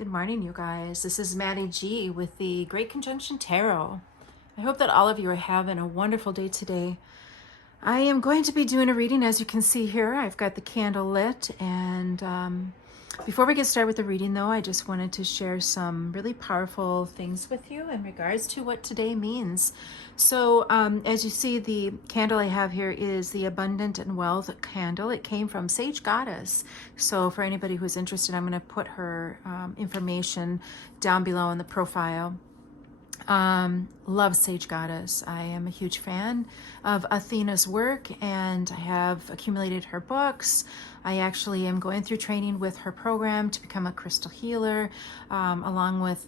Good morning, you guys. This is Maddie G with the Great Conjunction Tarot. I hope that all of you are having a wonderful day today. I am going to be doing a reading. As you can see here, I've got the candle lit. And before we get started with the reading, though, I just wanted to share some really powerful things with you in regards to what today means. So as you see, the candle I have here is the Abundant and Wealth candle. It came from Sage Goddess. So for anybody who's interested, I'm going to put her information down below in the profile. Love Sage Goddess. I am a huge fan of Athena's work, and I have accumulated her books. I actually am going through training with her program to become a crystal healer, along with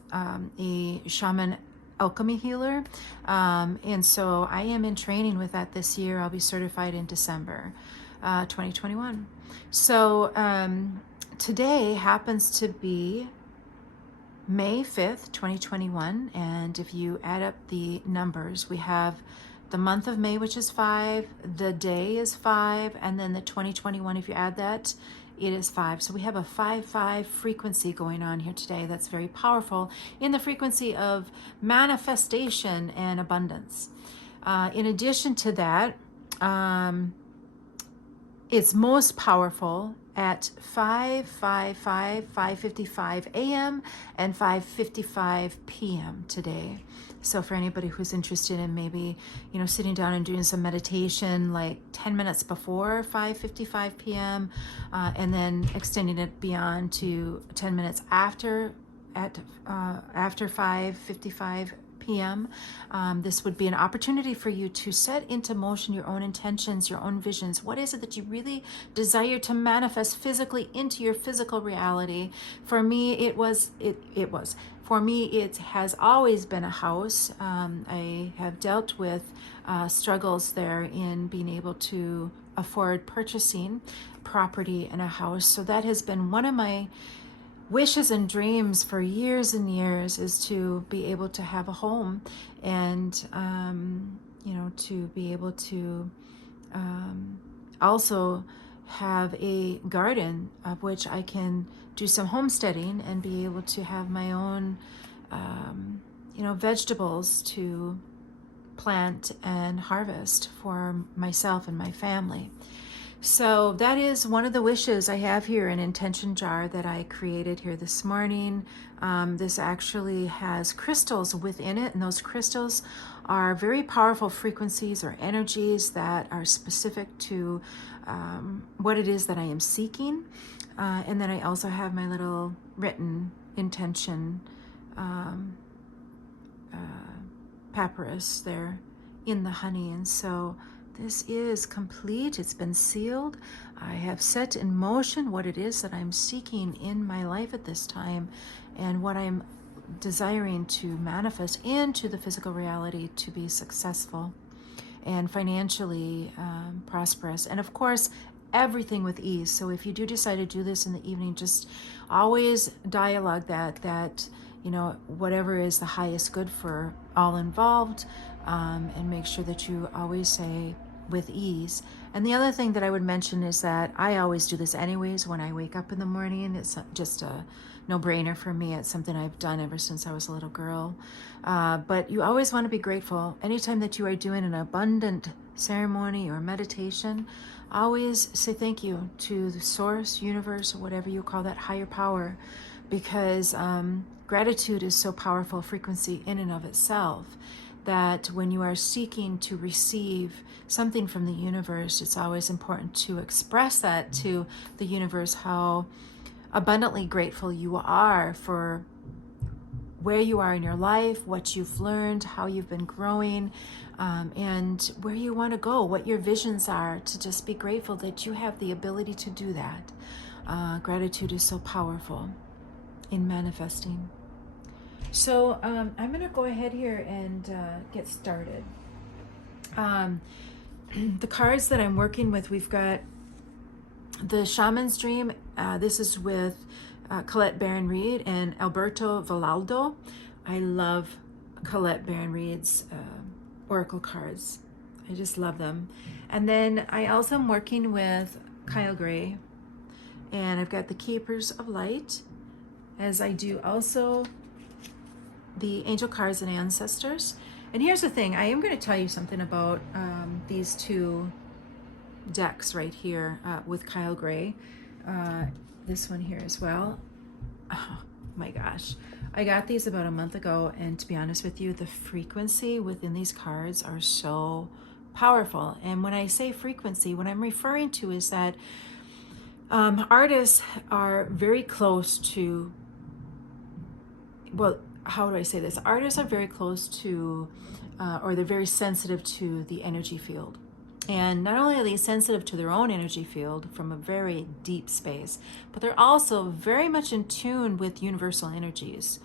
a shaman alchemy healer. And so I am in training with that this year. I'll be certified in December 2021. So today happens to be May 5th, 2021, and if you add up the numbers, we have the month of May, which is 5, the day is 5, and then the 2021, if you add that, it is 5. So we have a 5-5 frequency going on here today that's very powerful in the frequency of manifestation and abundance. In addition to that, it's most powerful at 5:55 a.m. and 5:55 p.m. today. So for anybody who's interested in maybe, sitting down and doing some meditation like 10 minutes before 5:55 p.m. And then extending it beyond to 10 minutes after 5:55 p.m. This would be an opportunity for you to set into motion your own intentions, your own visions. What is it that you really desire to manifest physically into your physical reality? For me, it was. For me, it has always been a house. I have dealt with struggles there in being able to afford purchasing property in a house. So that has been one of my wishes and dreams for years and years, is to be able to have a home and to be able to also have a garden of which I can do some homesteading and be able to have my own vegetables to plant and harvest for myself and my family. So that is one of the wishes I have here, an intention jar that I created here this morning. This actually has crystals within it, and those crystals are very powerful frequencies or energies that are specific to what it is that I am seeking. And then I also have my little written intention papyrus there in the honey. And so this is complete. It's been sealed. I have set in motion what it is that I'm seeking in my life at this time, and what I'm desiring to manifest into the physical reality to be successful and financially prosperous. And of course, everything with ease. So if you do decide to do this in the evening, just always dialogue that whatever is the highest good for all involved, and make sure that you always say with ease. And the other thing that I would mention is that I always do this anyways when I wake up in the morning. It's just a no-brainer for me. It's something I've done ever since I was a little girl. But you always want to be grateful. Anytime that you are doing an abundant ceremony or meditation, always say thank you to the source, universe, or whatever you call that, higher power, because gratitude is so powerful a frequency in and of itself, that when you are seeking to receive something from the universe, it's always important to express that to the universe, how abundantly grateful you are for where you are in your life, what you've learned, how you've been growing, and where you want to go, what your visions are, to just be grateful that you have the ability to do that. Gratitude is so powerful in manifesting. So I'm going to go ahead here and get started. The cards that I'm working with, we've got the Shaman's Dream. This is with Colette Baron-Reid and Alberto Villoldo. I love Colette Baron-Reid's oracle cards. I just love them. And then I also am working with Kyle Gray, and I've got the Keepers of Light, as I do also the angel cards and ancestors. And here's the thing, I am going to tell you something about these two decks right here with Kyle Gray. This one here as well. Oh my gosh. I got these about a month ago, and to be honest with you, the frequency within these cards are so powerful. And when I say frequency, what I'm referring to is that artists are very close to, well, how do I say this? Artists are very close to, or they're very sensitive to the energy field. And not only are they sensitive to their own energy field from a very deep space, but they're also very much in tune with universal energies,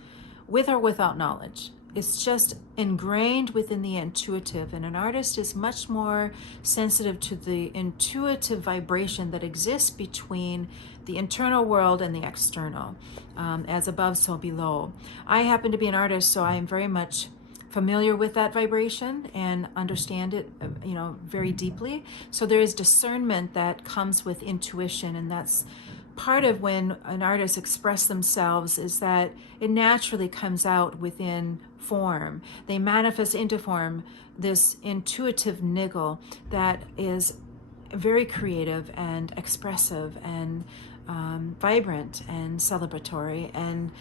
with or without knowledge. It's just ingrained within the intuitive, and an artist is much more sensitive to the intuitive vibration that exists between the internal world and the external, as above, so below. I happen to be an artist, so I am very much familiar with that vibration and understand it, very deeply. So there is discernment that comes with intuition, and that's part of when an artist expresses themselves, is that it naturally comes out within form. They manifest into form this intuitive niggle that is very creative and expressive and vibrant and celebratory. And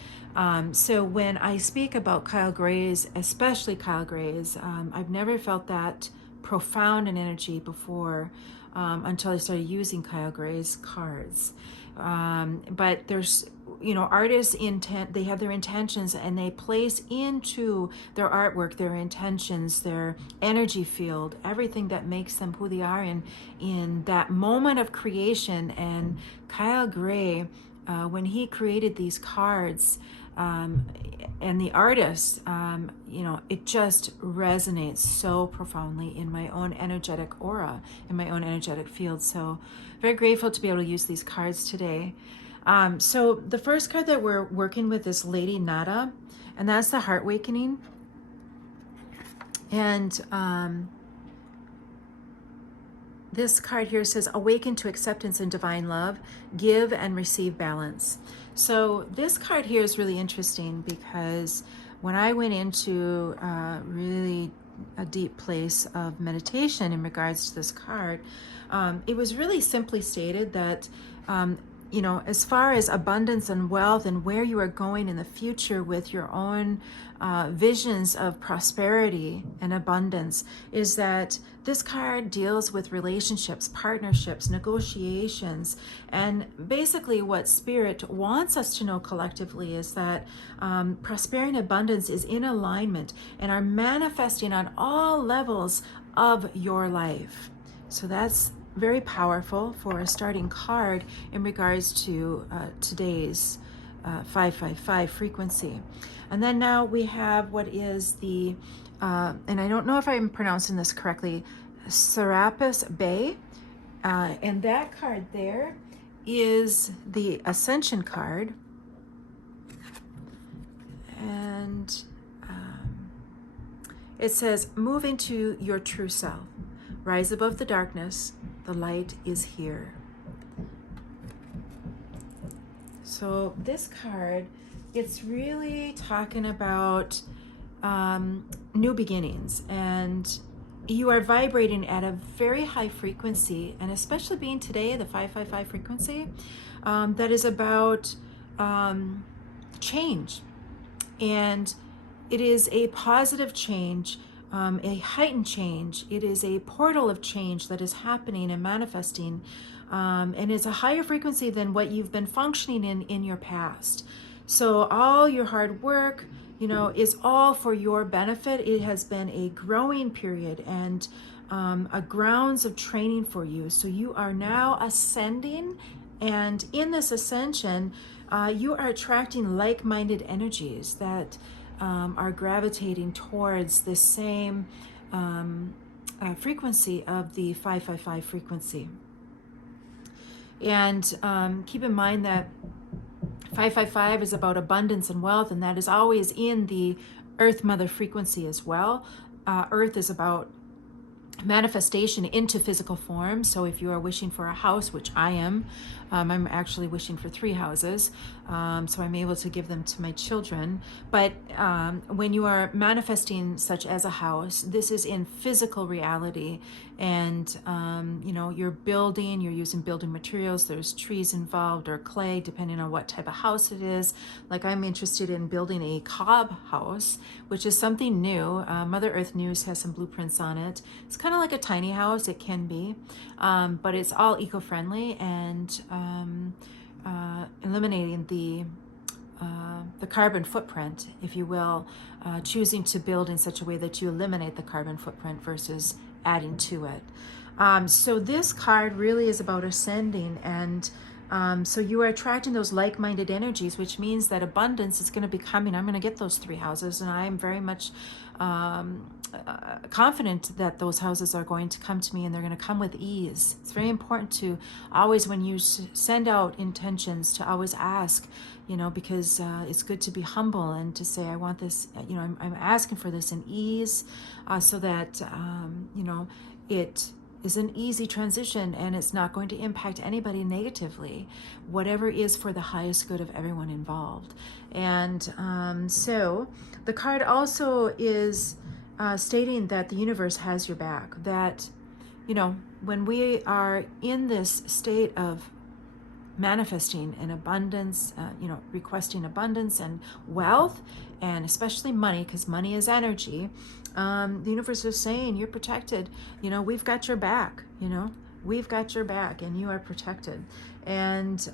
so when I speak about Kyle Gray's, especially Kyle Gray's, I've never felt that profound an energy before until I started using Kyle Gray's cards. But there's, artists they have their intentions, and they place into their artwork their intentions, their energy field, everything that makes them who they are in that moment of creation. And Kyle Gray, when he created these cards, and the artist, it just resonates so profoundly in my own energetic aura, in my own energetic field. So very grateful to be able to use these cards today. So the first card that we're working with is Ladynada, and that's the Heart Awakening. And this card here says, awaken to acceptance and divine love, give and receive balance. So this card here is really interesting, because when I went into really a deep place of meditation in regards to this card, it was really simply stated that as far as abundance and wealth and where you are going in the future with your own visions of prosperity and abundance, is that this card deals with relationships, partnerships, negotiations. And basically what Spirit wants us to know collectively is that prosperity and abundance is in alignment and are manifesting on all levels of your life. So that's very powerful for a starting card in regards to today's 555 frequency. And then now we have what is the, and I don't know if I'm pronouncing this correctly, Serapis Bay. And that card there is the Ascension card. And it says, move into your true self. Rise above the darkness. The light is here. So this card, it's really talking about new beginnings, and you are vibrating at a very high frequency, and especially being today the 555 frequency, that is about change, and it is a positive change, a heightened change. It is a portal of change that is happening and manifesting, and it's a higher frequency than what you've been functioning in your past. So all your hard work, is all for your benefit. It has been a growing period and a grounds of training for you. So you are now ascending, and in this ascension, you are attracting like-minded energies that are gravitating towards the same frequency of the 555 frequency. And keep in mind that 555 is about abundance and wealth, and that is always in the Earth Mother frequency as well. Earth is about manifestation into physical form. So if you are wishing for a house, which I am, I'm actually wishing for 3 houses, so I'm able to give them to my children. But when you are manifesting such as a house, this is in physical reality, and you know, you're building, you're using building materials, there's trees involved or clay depending on what type of house it is. Like I'm interested in building a cob house, which is something new. Mother Earth News has some blueprints on it. It's kind of like a tiny house, it can be, but it's all eco-friendly and eliminating the carbon footprint, if you will, choosing to build in such a way that you eliminate the carbon footprint versus adding to it. So this card really is about ascending, and so you are attracting those like-minded energies, which means that abundance is going to be coming. I'm going to get those 3 houses, and I'm very much confident that those houses are going to come to me, and they're going to come with ease. It's very important to always, when you send out intentions, to always ask, you know, because it's good to be humble and to say, I want this, you know, I'm asking for this in ease, so that, you know, it is an easy transition and it's not going to impact anybody negatively, whatever is for the highest good of everyone involved. And so the card also is stating that the universe has your back, that, you know, when we are in this state of manifesting in abundance, you know, requesting abundance and wealth, and especially money, because money is energy, the universe is saying you're protected. You know, we've got your back. You know, we've got your back, and you are protected. And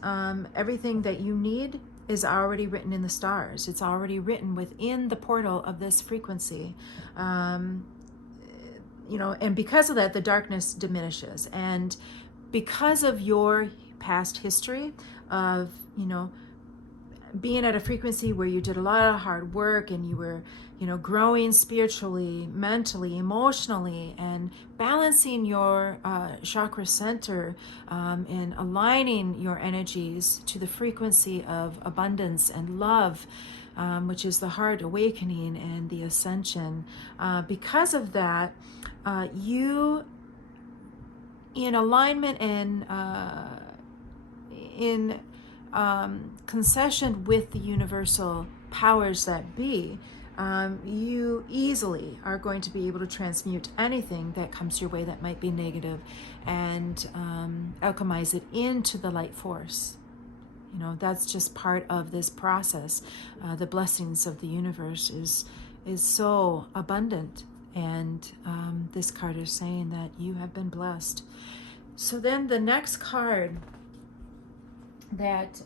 everything that you need is already written in the stars. It's already written within the portal of this frequency. You know, and because of that, the darkness diminishes. And because of your past history of, you know, being at a frequency where you did a lot of hard work and you were, you know, growing spiritually, mentally, emotionally, and balancing your chakra center, and aligning your energies to the frequency of abundance and love, which is the heart awakening and the ascension. Because of that, you, in alignment and in concession with the universal powers that be, you easily are going to be able to transmute anything that comes your way that might be negative, and alchemize it into the light force. You know, that's just part of this process. The blessings of the universe is so abundant, and this card is saying that you have been blessed. So then the next card that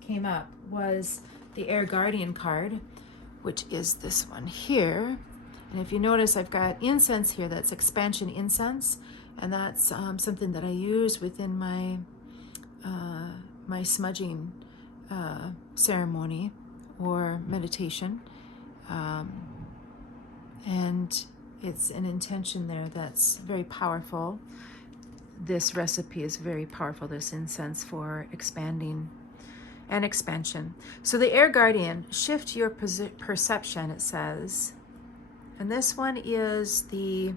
came up was the Air Guardian card, which is this one here. And if you notice, I've got incense here, that's expansion incense, and that's something that I use within my my smudging ceremony or meditation, and it's an intention there that's very powerful. This recipe is very powerful, this incense, for expanding and expansion. So the Air Guardian, shift your perception, it says. And this one is the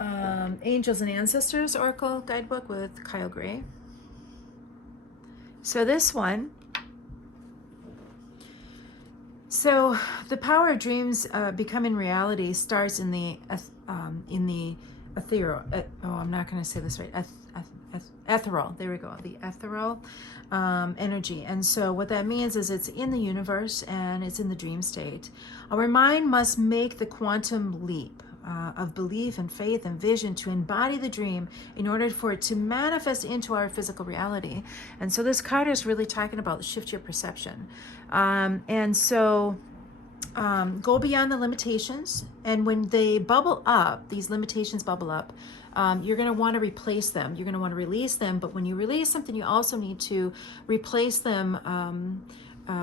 Angels and Ancestors Oracle Guidebook with Kyle Gray. So this one, so the power of dreams becoming reality starts in the ethereal, I'm not going to say this right, ethereal, there we go, the ethereal energy. And so what that means is it's in the universe and it's in the dream state. Our mind must make the quantum leap of belief and faith and vision to embody the dream in order for it to manifest into our physical reality. And so this card is really talking about shift your perception. And so go beyond the limitations, and when they bubble up, these limitations bubble up, you're going to want to replace them. You're going to want to release them, but when you release something, you also need to replace them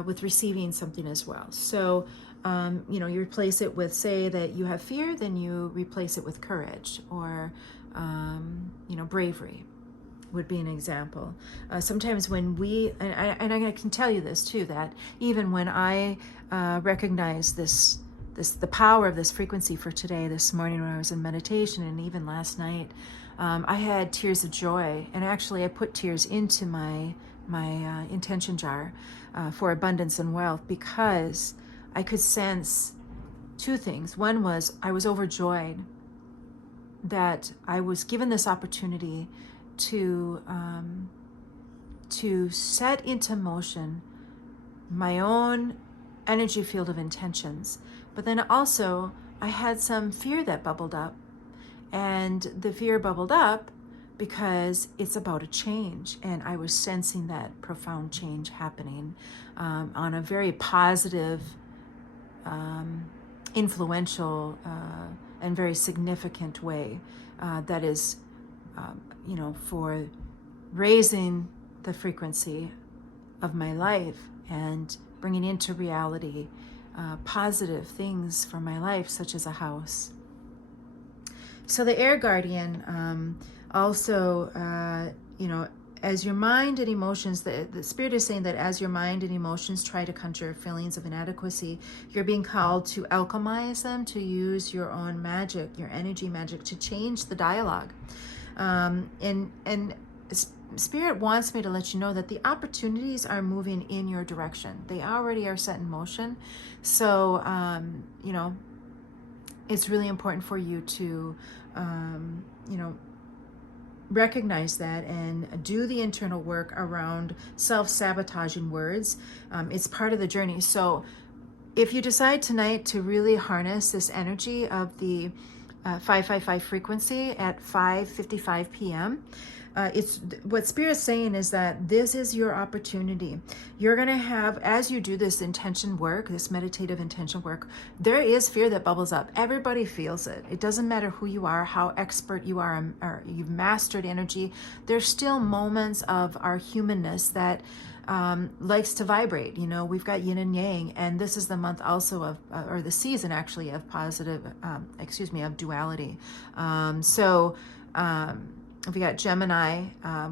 with receiving something as well. So, you know, you replace it with, say that you have fear, then you replace it with courage, or, you know, bravery would be an example. Sometimes when we, and I can tell you this too, that even when I recognize this the power of this frequency for today, this morning when I was in meditation, and even last night. I had tears of joy, and actually I put tears into my intention jar for abundance and wealth, because I could sense two things. One was I was overjoyed that I was given this opportunity to set into motion my own energy field of intentions. But then also I had some fear that bubbled up, and the fear bubbled up because it's about a change, and I was sensing that profound change happening on a very positive, influential, and very significant way that is, for raising the frequency of my life and bringing into reality positive things for my life, such as a house. So the air guardian also, as your mind and emotions, the Spirit is saying that as your mind and emotions try to conjure feelings of inadequacy, you're being called to alchemize them, to use your own magic, your energy magic, to change the dialogue. And Spirit wants me to let you know that the opportunities are moving in your direction. They already are set in motion. So, it's really important for you to, recognize that and do the internal work around self-sabotaging words. It's part of the journey. So if you decide tonight to really harness this energy of the 555 frequency at 5:55 p.m., it's what Spirit's saying is that this is your opportunity. You're going to have, as you do this intention work, this meditative intention work, there is fear that bubbles up. Everybody feels it. It doesn't matter who you are, how expert you are, or you've mastered energy. There's still moments of our humanness that likes to vibrate. We've got yin and yang, and this is the month also of, or the season actually, of of duality. We got Gemini,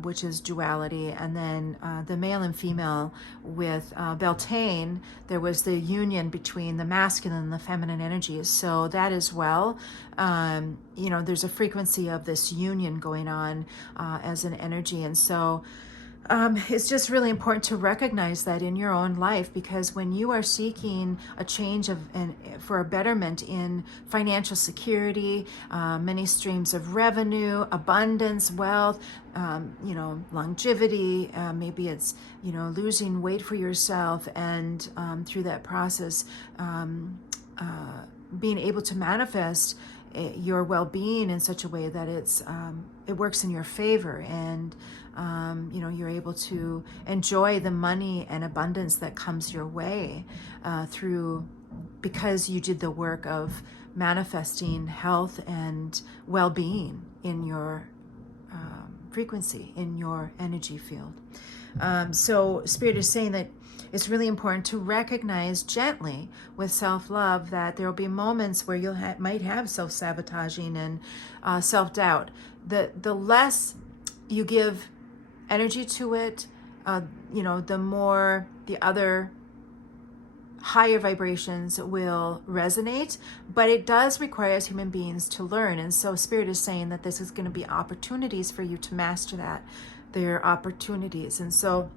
which is duality, and then the male and female with Beltane, there was the union between the masculine and the feminine energies. So that as well, there's a frequency of this union going on as an energy. And so it's just really important to recognize that in your own life, because when you are seeking a change for a betterment in financial security, many streams of revenue, abundance, wealth, longevity, maybe it's, losing weight for yourself, and through that process, being able to manifest your well-being in such a way that it works in your favor, and you're able to enjoy the money and abundance that comes your way because you did the work of manifesting health and well-being in your frequency, in your energy field. So Spirit is saying that it's really important to recognize gently with self-love that there will be moments where you might have self-sabotaging and self-doubt. The less you give energy to it, the more the other higher vibrations will resonate. But it does require us human beings to learn. And so Spirit is saying that this is going to be opportunities for you to master that. They're opportunities. And so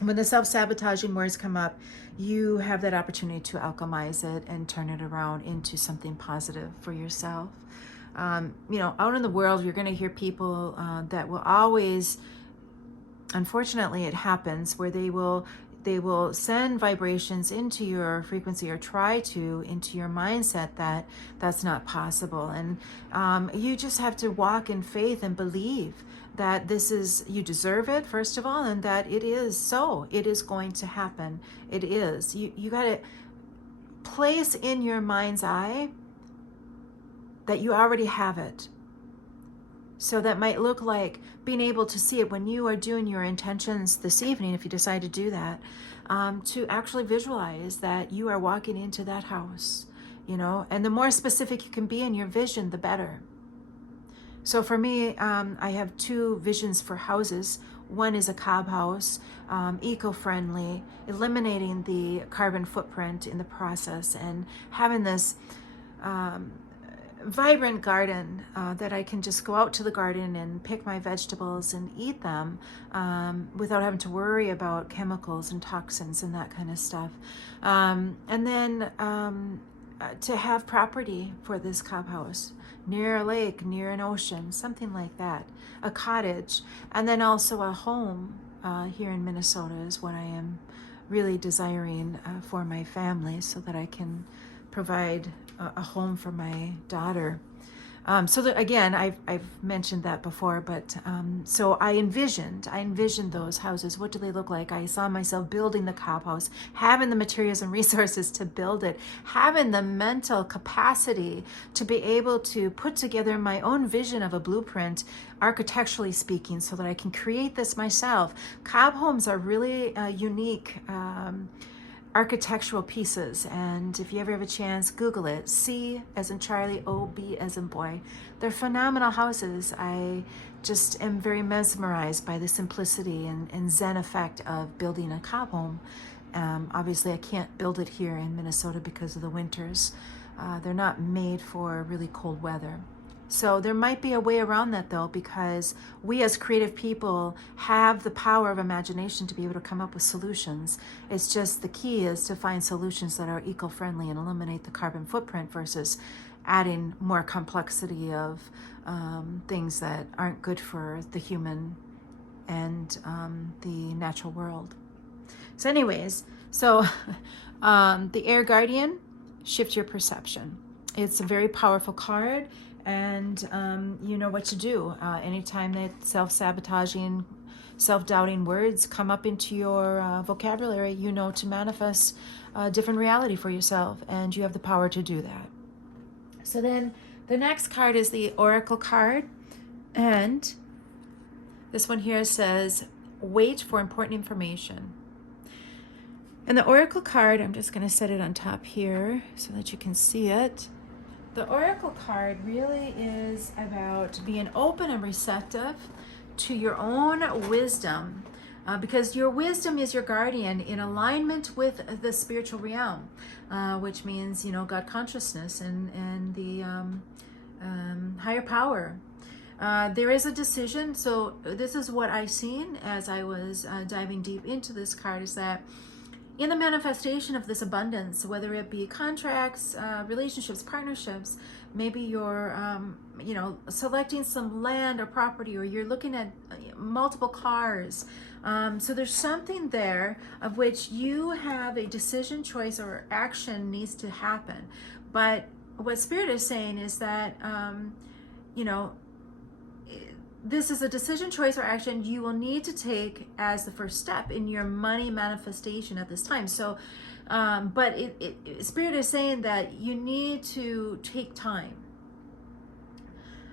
when the self-sabotaging words come up, you have that opportunity to alchemize it and turn it around into something positive for yourself. Out in the world, you're going to hear people that will always, unfortunately, it happens where they will send vibrations into your frequency, or try to, into your mindset that's not possible. And you just have to walk in faith and believe that you deserve it, first of all, and that it is so. It is going to happen. It is. You got to place in your mind's eye that you already have it. So that might look like being able to see it when you are doing your intentions this evening, if you decide to do that, to actually visualize that you are walking into that house, and the more specific you can be in your vision, the better. So for me, I have two visions for houses. one is a cob house, eco-friendly, eliminating the carbon footprint in the process, and having this vibrant garden that I can just go out to the garden and pick my vegetables and eat them without having to worry about chemicals and toxins and that kind of stuff. And then to have property for this cob house near a lake, near an ocean, something like that, a cottage, and then also a home here in Minnesota is what I am really desiring for my family, so that I can provide a home for my daughter. So that, again, I've mentioned that before, but so I envisioned those houses. What do they look like? I saw myself building the cob house, having the materials and resources to build it, having the mental capacity to be able to put together my own vision of a blueprint, architecturally speaking, so that I can create this myself. Cob homes are really unique architectural pieces, and if you ever have a chance, Google it. C as in Charlie, O, B as in boy. They're phenomenal houses. I just am very mesmerized by the simplicity and zen effect of building a cob home. Obviously I can't build it here in Minnesota because of the winters. They're not made for really cold weather. So there might be a way around that, though, because we as creative people have the power of imagination to be able to come up with solutions. It's just the key is to find solutions that are eco-friendly and eliminate the carbon footprint versus adding more complexity of things that aren't good for the human and the natural world. So anyways, so the Air Guardian, shift your perception. It's a very powerful card. And you know what to do. Anytime that self-sabotaging, self-doubting words come up into your vocabulary, you know to manifest a different reality for yourself, and you have the power to do that. So then the next card is the Oracle card, and this one here says, wait for important information. And the Oracle card, I'm just going to set it on top here so that you can see it. The Oracle card really is about being open and receptive to your own wisdom, because your wisdom is your guardian in alignment with the spiritual realm, which means, you know, God consciousness and the higher power. There is a decision. So this is what I've seen as I was diving deep into this card, is that in the manifestation of this abundance, whether it be contracts, relationships, partnerships, maybe you're, you know, selecting some land or property, or you're looking at multiple cars. So there's something there of which you have a decision, choice, or action needs to happen. But what Spirit is saying is that, you know, this is a decision, choice, or action you will need to take as the first step in your money manifestation at this time. So, but Spirit is saying that you need to take time.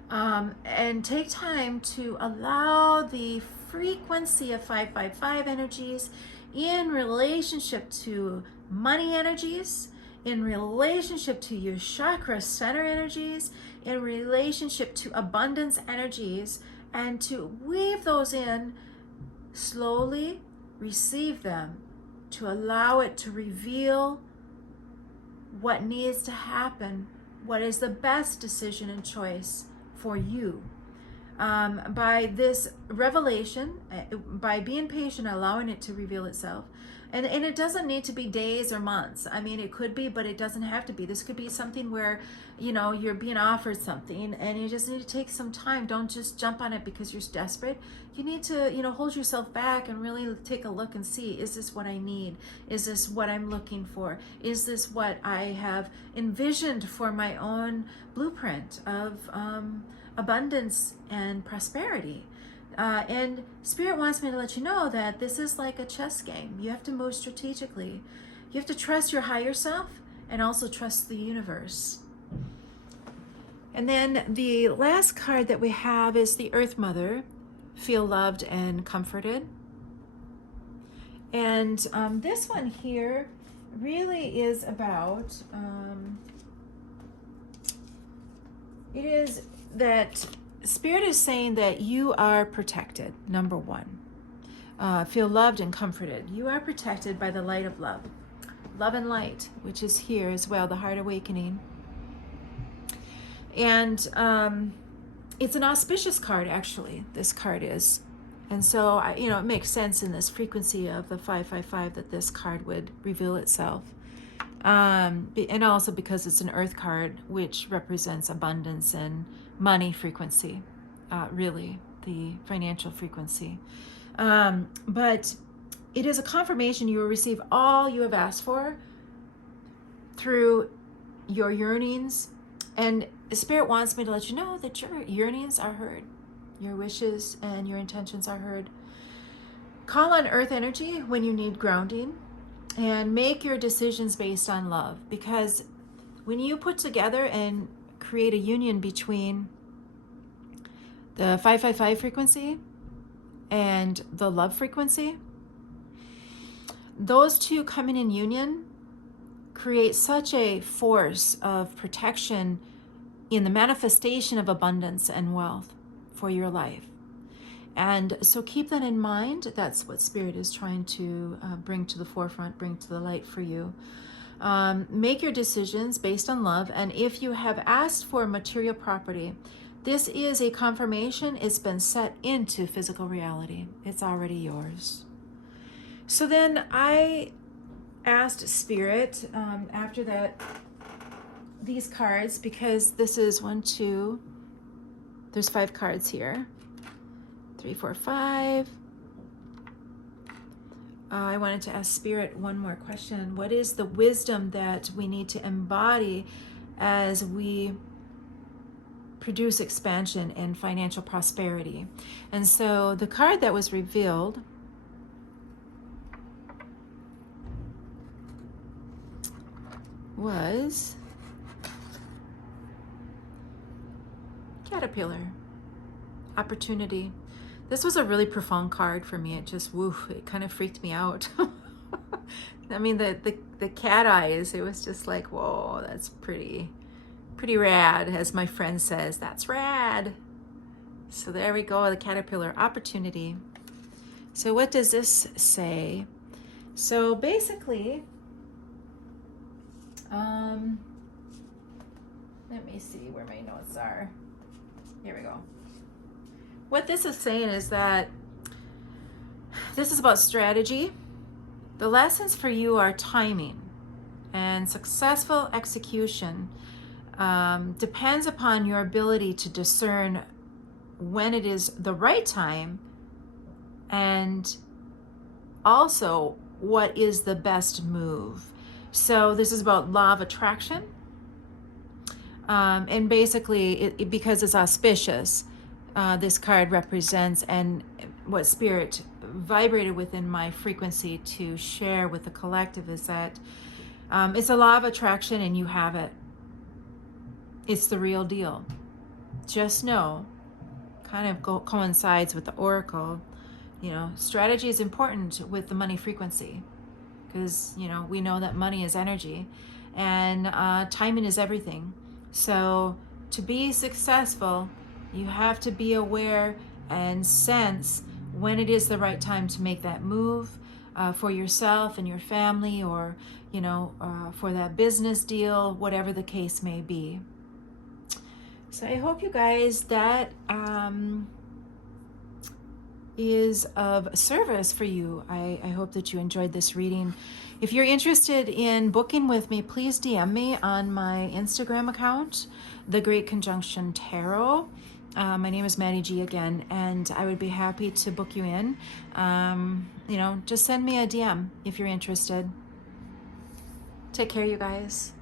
And take time to allow the frequency of 555 energies in relationship to money energies, in relationship to your chakra center energies, in relationship to abundance energies, and to weave those in slowly, receive them, to allow it to reveal what needs to happen, what is the best decision and choice for you. By this revelation, by being patient, allowing it to reveal itself. And it doesn't need to be days or months. I mean, it could be, but it doesn't have to be. This could be something where, you know, you're being offered something and you just need to take some time. Don't just jump on it because you're desperate. You need to, you know, hold yourself back and really take a look and see, is this what I need? Is this what I'm looking for? Is this what I have envisioned for my own blueprint of abundance and prosperity? And Spirit wants me to let you know that this is like a chess game. You have to move strategically. You have to trust your higher self and also trust the universe. And then the last card that we have is the Earth Mother, feel loved and comforted. And this one here really is about, it is that Spirit is saying that you are protected, number one. feel loved and comforted. You are protected by the light of love. Love and light, which is here as well, the heart awakening. And it's an auspicious card, actually, this card is. And so, it makes sense in this frequency of the 555 that this card would reveal itself. And also because it's an earth card, which represents abundance and money frequency, really, the financial frequency. But it is a confirmation you will receive all you have asked for through your yearnings. And Spirit wants me to let you know that your yearnings are heard. Your wishes and your intentions are heard. Call on earth energy when you need grounding, and make your decisions based on love. Because when you put together and create a union between the 555 frequency and the love frequency, those two coming in union create such a force of protection in the manifestation of abundance and wealth for your life. And so keep that in mind. That's what Spirit is trying to bring to the forefront, bring to the light for you. Make your decisions based on love. And if you have asked for material property, this is a confirmation. It's been set into physical reality. It's already yours. So then I asked Spirit after that, these cards, because this is 1, 2, there's 5 cards here. 3, 4, 5. I wanted to ask Spirit one more question. What is the wisdom that we need to embody as we produce expansion and financial prosperity? And so the card that was revealed was Caterpillar, opportunity. This was a really profound card for me. It just, it kind of freaked me out. I mean, the cat eyes, it was just like, whoa, that's pretty rad, as my friend says, that's rad. So there we go, the caterpillar, opportunity. So what does this say? So basically, let me see where my notes are. Here we go. What this is saying is that this is about strategy. The lessons for you are timing, and successful execution depends upon your ability to discern when it is the right time, and also what is the best move. So this is about law of attraction. And basically, because it's auspicious, this card represents, and what Spirit vibrated within my frequency to share with the collective is that it's a law of attraction, and you have it. It's the real deal. Just know, kind of coincides with the oracle, strategy is important with the money frequency, because we know that money is energy, and timing is everything. So to be successful, you have to be aware and sense when it is the right time to make that move for yourself and your family, or for that business deal, whatever the case may be. So I hope you guys that is of service for you. I hope that you enjoyed this reading. If you're interested in booking with me, please DM me on my Instagram account, The Great Conjunction Tarot. My name is Maddie G again, and I would be happy to book you in. Just send me a DM if you're interested. Take care, you guys.